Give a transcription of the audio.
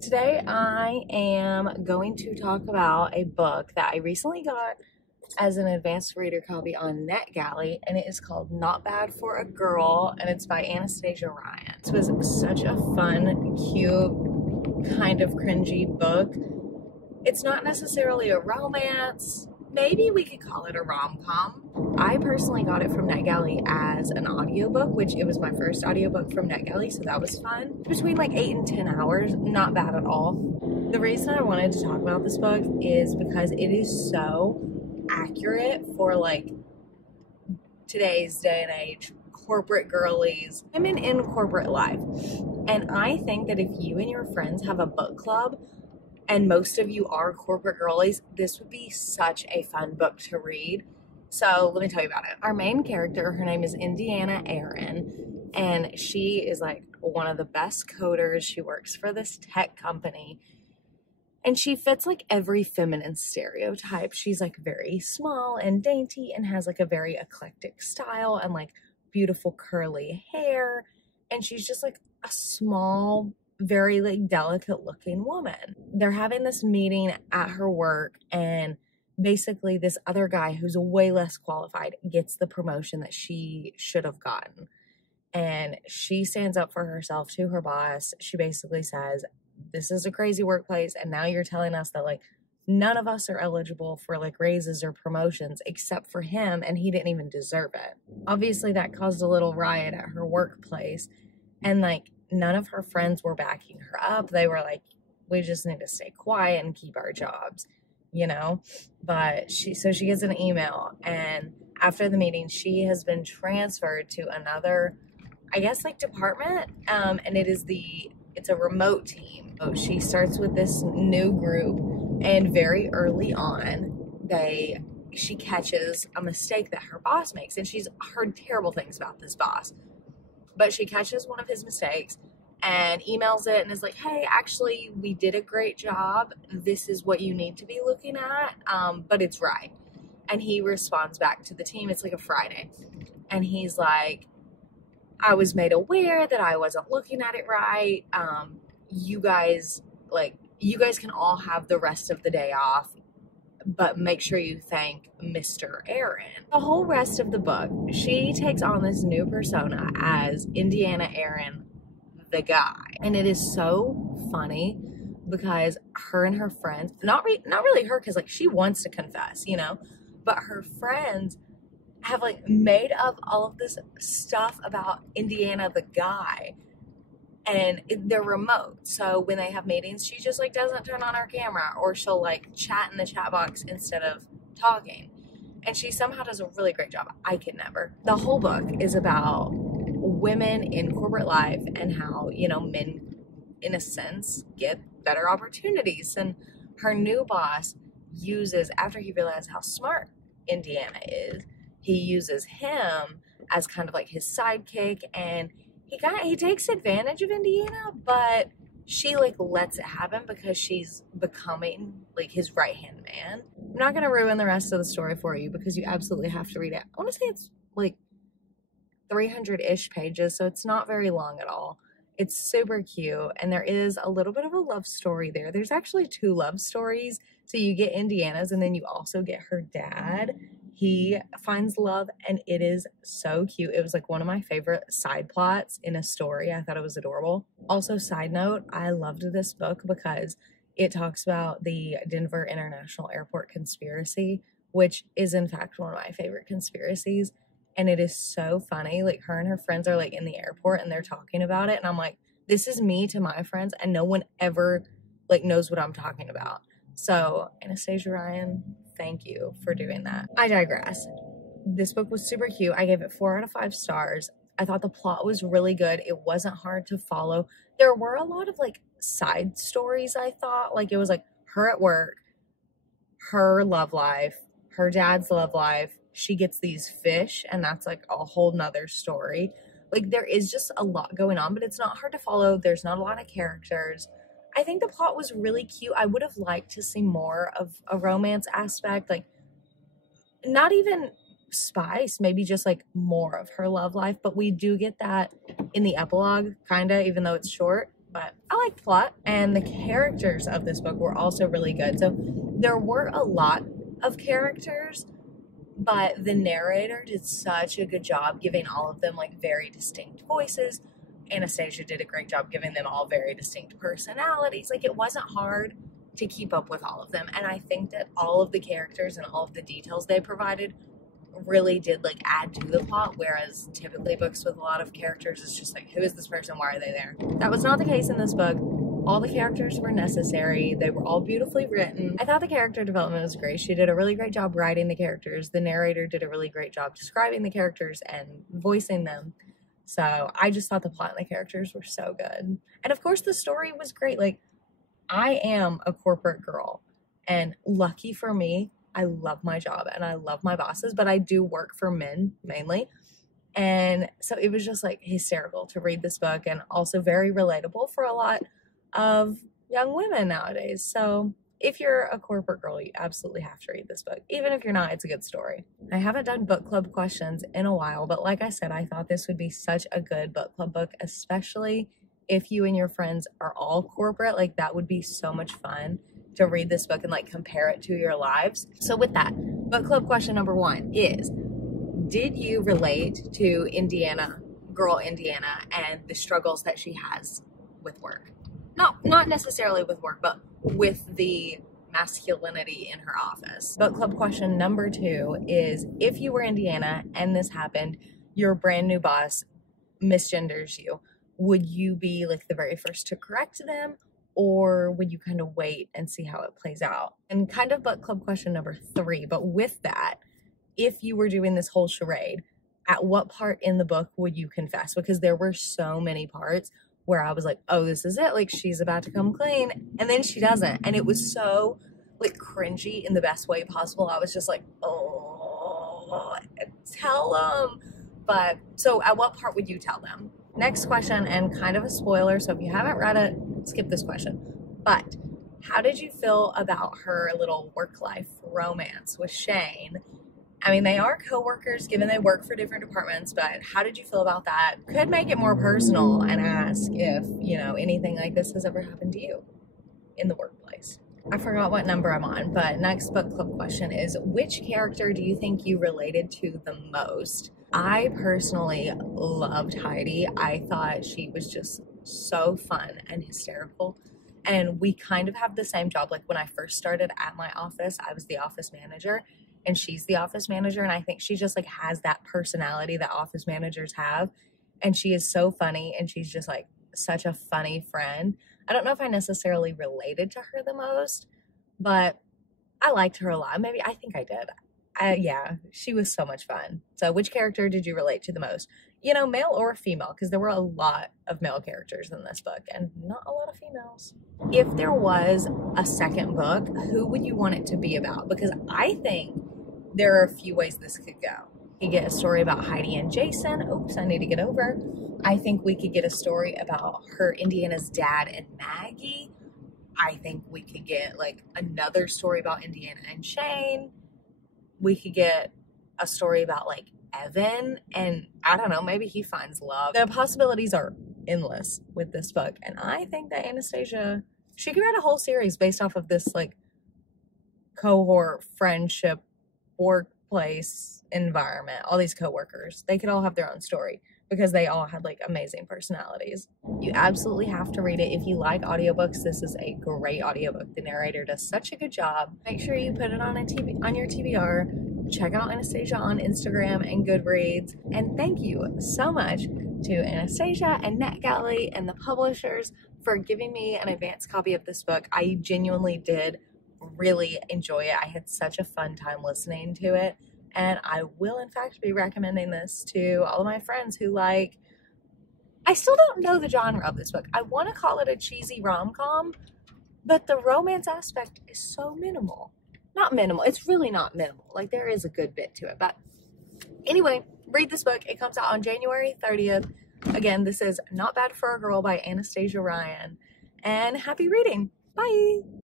Today I am going to talk about a book that I recently got as an advanced reader copy on NetGalley, and it is called Not Bad for a Girl, and it's by Anastasia Ryan. This was such a fun, cute, kind of cringy book. It's not necessarily a romance. Maybe we could call it a rom-com. I personally got it from NetGalley as an audiobook, which it was my first audiobook from NetGalley, so that was fun. Between like 8 and 10 hours, not bad at all. The reason I wanted to talk about this book is because it is so accurate for like today's day and age, corporate girlies, women in corporate life. And I think that if you and your friends have a book club, and most of you are corporate girlies, this would be such a fun book to read. So let me tell you about it. Our main character, her name is Indiana Aaron, and she is like one of the best coders. She works for this tech company, and she fits like every feminine stereotype. She's like very small and dainty and has like a very eclectic style and like beautiful curly hair. And she's just like a small, very like delicate looking woman. They're having this meeting at her work, and basically this other guy who's way less qualified gets the promotion that she should have gotten. And she stands up for herself to her boss. She basically says, this is a crazy workplace, and now you're telling us that like none of us are eligible for like raises or promotions except for him, and he didn't even deserve it. Obviously that caused a little riot at her workplace, and like none of her friends were backing her up. They were like, we just need to stay quiet and keep our jobs, you know? But she gets an email, and after the meeting, she has been transferred to another, I guess, like department. And it's a remote team. So she starts with this new group, and very early on, she catches a mistake that her boss makes, and she's heard terrible things about this boss. But she catches one of his mistakes and emails it and is like, hey, actually, we did a great job. This is what you need to be looking at, but it's right. And he responds back to the team. It's like a Friday. And he's like, I was made aware that I wasn't looking at it right. You guys can all have the rest of the day off, but make sure you thank Mr. Aaron. The whole rest of the book, she takes on this new persona as Indiana Aaron, the guy. And it is so funny because her and her friends, not really her, because like she wants to confess, you know, but her friends have like made up all of this stuff about Indiana, the guy. And they're remote, so when they have meetings, she just like doesn't turn on her camera, or she'll like chat in the chat box instead of talking. And she somehow does a really great job. I could never. The whole book is about women in corporate life and how, you know, men, in a sense, get better opportunities. And her new boss uses, after he realizes how smart Indiana is, he uses him as kind of like his sidekick, and he takes advantage of Indiana, but she like lets it happen because she's becoming like his right-hand man. I'm not going to ruin the rest of the story for you because you absolutely have to read it. I want to say it's like 300-ish pages, so it's not very long at all. It's super cute, and there is a little bit of a love story there. There's actually 2 love stories. So you get Indiana's, and then you also get her dad. He finds love, and it is so cute. It was like one of my favorite side plots in a story. I thought it was adorable. Also, side note, I loved this book because it talks about the Denver International Airport conspiracy, which is in fact one of my favorite conspiracies. And it is so funny. Like, her and her friends are like in the airport and they're talking about it. And I'm like, this is me to my friends, and no one ever like knows what I'm talking about. So Anastasia Ryan, thank you for doing that. I digress. This book was super cute. I gave it 4 out of 5 stars. I thought the plot was really good. It wasn't hard to follow. There were a lot of like side stories, I thought. Like, it was like her at work, her love life, her dad's love life. She gets these fish, and that's like a whole nother story. Like, there is just a lot going on, but it's not hard to follow. There's not a lot of characters. I think the plot was really cute. I would have liked to see more of a romance aspect, like not even spice, maybe just like more of her love life, but we do get that in the epilogue, kind of, even though it's short. but I liked the plot, and the characters of this book were also really good. So there were a lot of characters, but the narrator did such a good job giving all of them like very distinct voices. Anastasia did a great job giving them all very distinct personalities. Like, it wasn't hard to keep up with all of them, and I think that all of the characters and all of the details they provided really did like add to the plot, whereas typically books with a lot of characters, it's just like, who is this person, why are they there? That was not the case in this book. All the characters were necessary. They were all beautifully written. I thought the character development was great. She did a really great job writing the characters. The narrator did a really great job describing the characters and voicing them. So I just thought the plot and the characters were so good. And of course the story was great. Like, I am a corporate girl, and lucky for me, I love my job and I love my bosses, but I do work for men mainly. And so it was just like hysterical to read this book, and also very relatable for a lot of young women nowadays. So if you're a corporate girl, you absolutely have to read this book. Even if you're not, it's a good story. I haven't done book club questions in a while, but like I said, I thought this would be such a good book club book, especially if you and your friends are all corporate. Like, that would be so much fun to read this book and like compare it to your lives. So with that, book club question number 1 is, did you relate to girl Indiana and the struggles that she has with work? Not necessarily with work, but with the masculinity in her office. Book club question number 2 is, if you were Indiana and this happened, your brand new boss misgenders you, would you be like the very first to correct them, or would you kind of wait and see how it plays out? And kind of book club question number 3, but with that, if you were doing this whole charade, at what part in the book would you confess? Because there were so many parts where I was like, oh, this is it. Like, she's about to come clean. And then she doesn't. And it was so like cringy in the best way possible. I was just like, oh, tell them. But so at what part would you tell them? Next question, and kind of a spoiler, so if you haven't read it, skip this question. But how did you feel about her little work life romance with Shane? I mean, they are co-workers given they work for different departments, but how did you feel about that? Could make it more personal and ask if, anything like this has ever happened to you in the workplace. I forgot what number I'm on, but next book club question is, which character do you think you related to the most? I personally loved Heidi. I thought she was just so fun and hysterical. And we kind of have the same job. Like, when I first started at my office, I was the office manager, and she's the office manager. And I think she just like has that personality that office managers have. And she is so funny, and she's just like such a funny friend. I don't know if I necessarily related to her the most, but I liked her a lot. Maybe I think I did. Yeah, she was so much fun. So which character did you relate to the most? Male or female, because there were a lot of male characters in this book and not a lot of females. If there was a second book, who would you want it to be about? Because I think there are a few ways this could go. We could get a story about Heidi and Jason. Oops, I need to get over. I think we could get a story about her, Indiana's dad, and Maggie. I think we could get like another story about Indiana and Shane. We could get a story about like Evan, and I don't know, maybe he finds love. The possibilities are endless with this book, and I think that Anastasia, she could write a whole series based off of this like cohort, friendship, workplace environment. All these coworkers, they could all have their own story because they all had like amazing personalities. You absolutely have to read it. If you like audiobooks, this is a great audiobook. The narrator does such a good job. Make sure you put it on your TBR. Check out Anastasia on Instagram and GoodReads. And thank you so much to Anastasia and NetGalley and the publishers for giving me an advanced copy of this book. I genuinely did really enjoy it. I had such a fun time listening to it. And I will, in fact, be recommending this to all of my friends who like, I still don't know the genre of this book. I want to call it a cheesy rom-com, but the romance aspect is so minimal. Not minimal. It's really not minimal. Like, there is a good bit to it. But anyway, read this book. It comes out on January 30th. Again, this is Not Bad for a Girl by Anastasia Ryan. And happy reading. Bye.